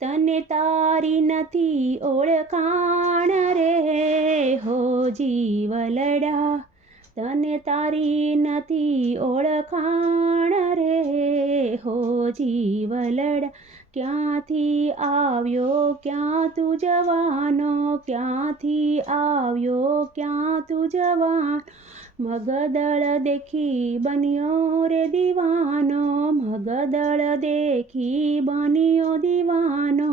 તને તારી નથી ઓળખાણ રે હો જીવલડા, તને તારી નથી ઓળખાણ રે હો જીવલડા. ક્યાંથી આવ્યો ક્યાં તું જવાનો, ક્યાંથી આવ્યો ક્યાં તું જવાન, મગદળ દેખી બન્યો રે દીવાનો, મગદળ દેખી બન્યો દીવાનો.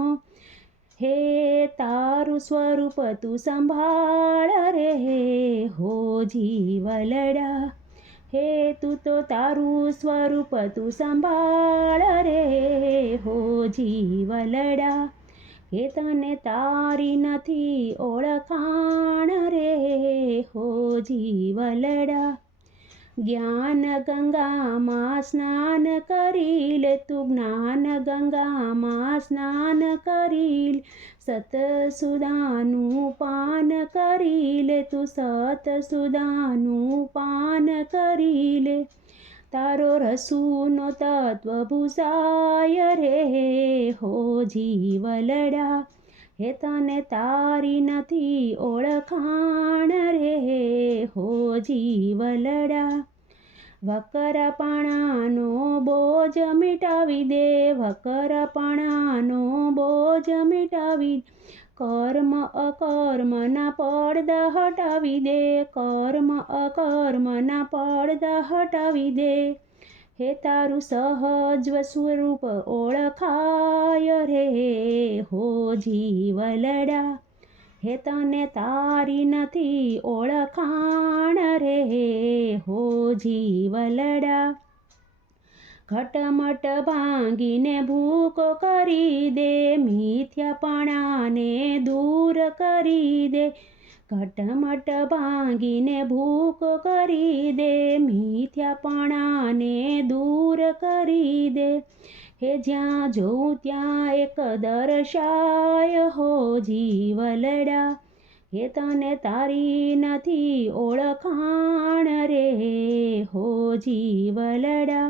હે તારું સ્વરૂપ તું સંભાળ રે હો જીવલડા, હે તું તો તારું સ્વરૂપ તું સંભાળ રે હો જીવલડા. હે તને તારી નથી ઓળખાણ રે હો જીવલડા. જ્ઞાન ગંગામાં સ્નાન કરી લે તું, જ્ઞાન ગંગામાં સ્નાન કરી લે, સતસુદાનું પાન કરી લે તું, સતસુદાનું પાન કરી લે. તારો રસુનો તત્વ ભૂસાય રે હો જીવલડા, હે તને તારી નથી ઓળખાણ રે હો જીવલડા. વકરપણાનો બોજ મિટાવી દે, વકરપણાનો બોજ મિટાવી દે, કર્મ અકર્મના પડદા હટાવી દે, કર્મ અકર્મના પડદા હટાવી દે. હે તારું સહજ સ્વરૂપ ઓળખાય રે હો જીવલડા, હે તને તારી નથી ઓળખાણ રે હો જીવલડા. ઘટમટ ભાંગીને ભૂકો કરી દે, મિથ્યાપણાને દૂર કરી દે, ઘટમટ ભાંગીને ભૂકો કરી દે, મિથ્યાપણાને દૂર કરી દે. હે જ્યાં જોઉં ત્યાં એક દર્શાય હો જીવલડા, હે તને તારી નથી ઓળખાણ રે હો જીવલડા.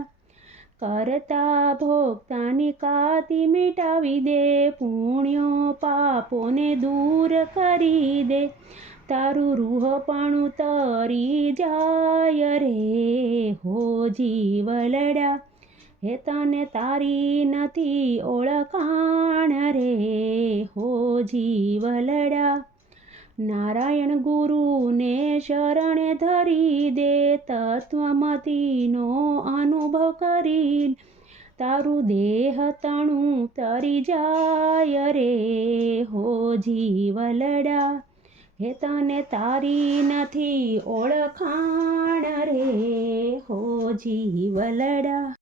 કરતા ભોગતાની કાતી મિટાવી દે, પુણ્યો પાપોને દૂર કરી દે, તારું રૂહપણું તરી જાય રે હો જીવલડા. હે તને તારી નથી ઓળખાણ રે હો જીવલડા. નારાયણ ગુરુને શરણે ધરી દે, તત્વમતીનો અનુભવ કરી, તારું દેહ તણું તરી જાય રે હો જીવલડા. હે તને તારી નથી ઓળખાણ રે હો જીવલડા.